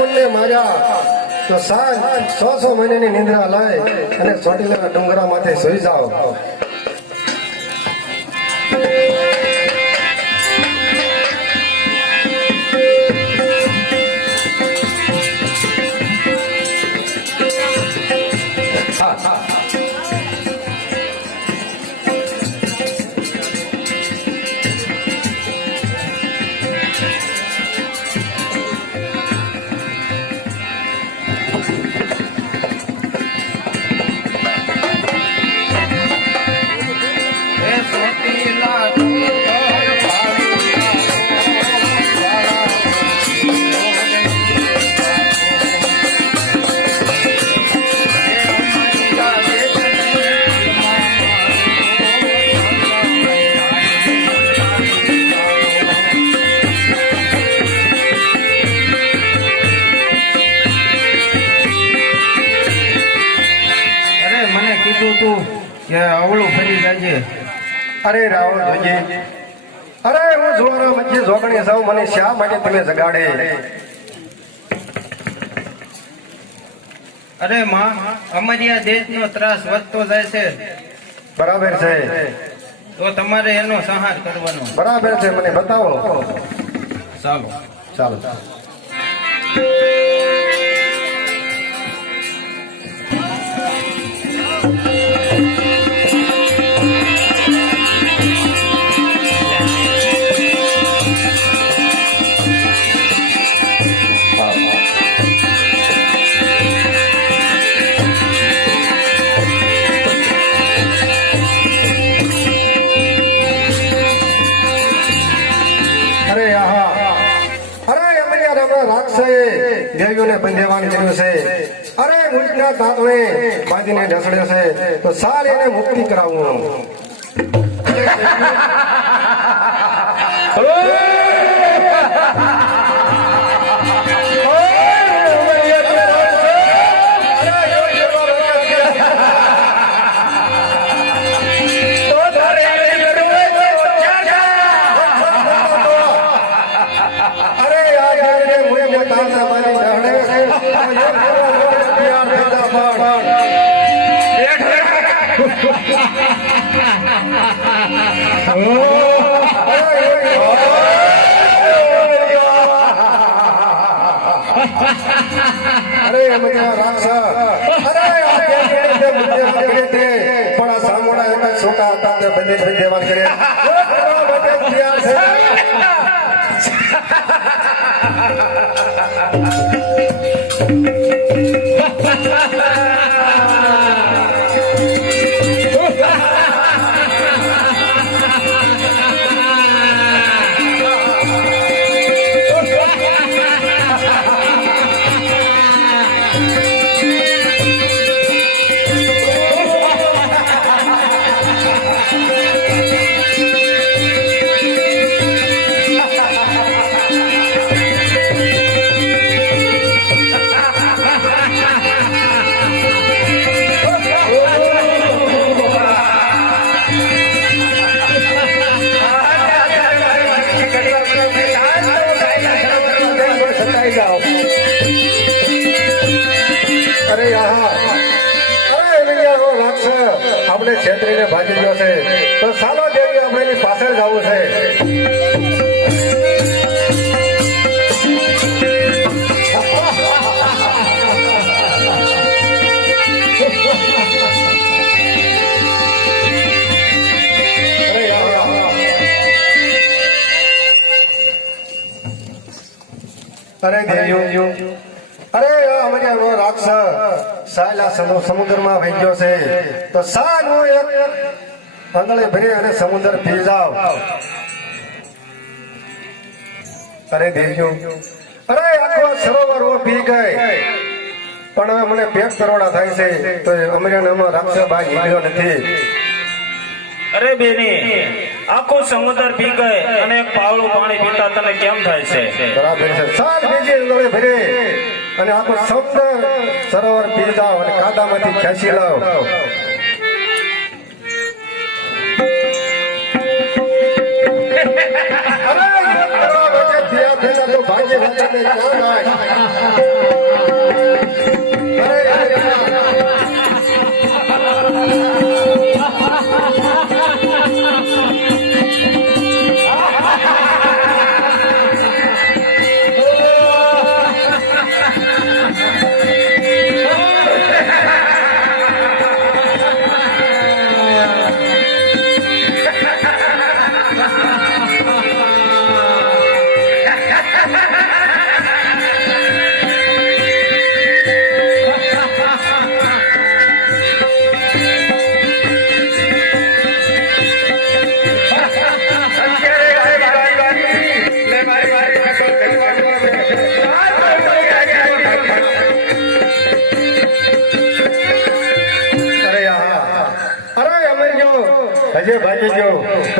મને માર્યા તો સાંજ 100 મહિનાની નિંદ્રા લઈ અને ચોટીલા ડુંગરા માથે સુઈ જાઓ. કે અવળું ફરી જાય. અરે રાવણ જોજે, અરે હું જોવાના મધ્ય જોગણી જાઉં, મને શા માટે તમે જગાડે? અરે માં, અમારી આ દેશનો ત્રાસ વધતો જાય છે. બરાબર છે, તો તમારે એનો સંહાર કરવાનો. બરાબર છે, મને બતાવો. ચાલો ચાલો. દેવીઓને બંધેવાન કર્યું છે. અરે મુજના તાતણે બાંધીને ઢસડ્યો છે, તો સાલ એને મુક્તિ કરાવું. અરે મજા રાક્ષસ, અરે પણ આ સામોડા એક છોટા હતા તે બંને બંધેવાન કર્યા. આપણે છેતરીને ભાગી ગયો છે, તો સાલો દેવી આપણે એની પાછળ જવું છે. અરે દેવીઓ, અરે અમારી રાક્ષસ સાયલા સમુદ્રમાં વહી ગયો છે, તો સાલ હું એક આંગળે ભરી અને સમુદ્ર પી જાવ. અરે દેવીઓ, અરે આખો સરોવર પી ગઈ, પણ હવે મને પેટ કરોડા થાય છે, તો અમારી રાક્ષસ બહાર નીકળ્યો નથી. અરે બેની, આખું સમુદ્ર પી ગઈ અને એક પાવળું પાણી પીતા તને કેમ થાય છે? બરાબર છે, સાલ બીજી આંગળે ભરી અને આખો સમુદ્ર સરોવર પી જાવ અને કાદામાંથી ખેંચી લાવ. અરે ભાગ્ય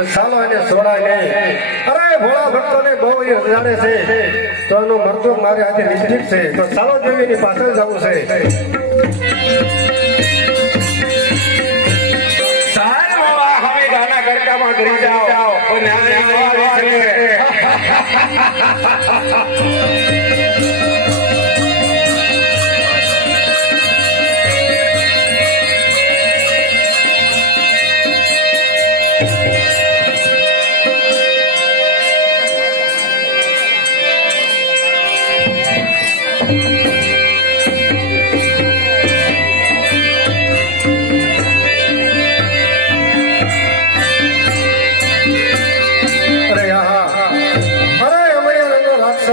તો ચાલો એને છોડાય નહીં. અરે ભોળા ભક્તોને બહુ એ રજાડે છે તો એનું મરતું મારે આજે નિશ્ચિત છે. તો ચાલો દેવીની પાછળ જવું છે. સાહેબ મોવા હવે ગાના ગરકામાં કરી જાઓ ઓ ન્યાય આવી છે. અરે આહા. અરે અમારા રંગનો રાક્ષસ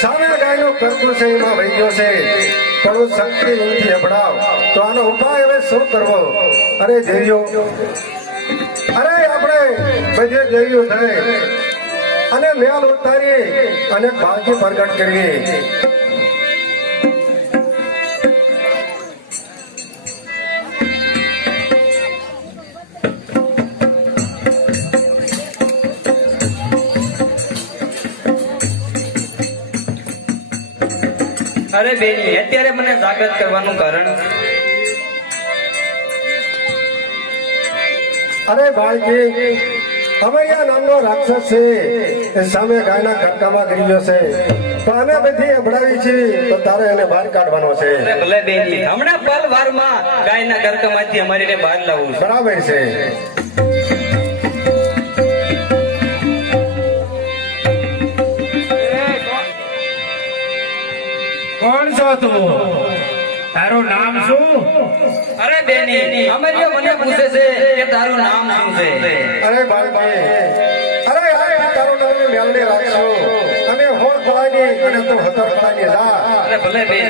સામે ગાયનો કરતું છે એમાં વહી ગયો છે. થોડું શક્તિ એમથી અપડાવ તો આનો ઉપાય હવે શું કરવો? અરે દેવીઓ, અરે આપણે બધે દેવીઓ થઈ અને મેલ ઉતારીએ અને ભાગ્ય પ્રગટ કરીએ. અરે બેની અત્યારે મને જાગૃત કરવાનું કારણ અરે ભાઈજી, અમારા નામનો રાક્ષસ છે એ સામે ગાયના કટકામાં ગરી ગયો છે. તો અમે બધી અભડાવી છીએ તો તારે એને બહાર કાઢવાનો છે. અરે ભલે બેની હમણાં પલ વારમાં ગાયના ગરકામાંથી અમારીને બહાર લાવવું છે. બરાબર છે. કોણ છો તું? તારું નામ શું? અરે બેની અમારીઓ મને પૂછે છે કે તારું નામ શું છે? અરે ભાઈજી, અરે આ તારું નામ મેલને રાખશો અને હોળ ખોલાની અને તું હતર ખોલાની જા. અરે ભલે બેન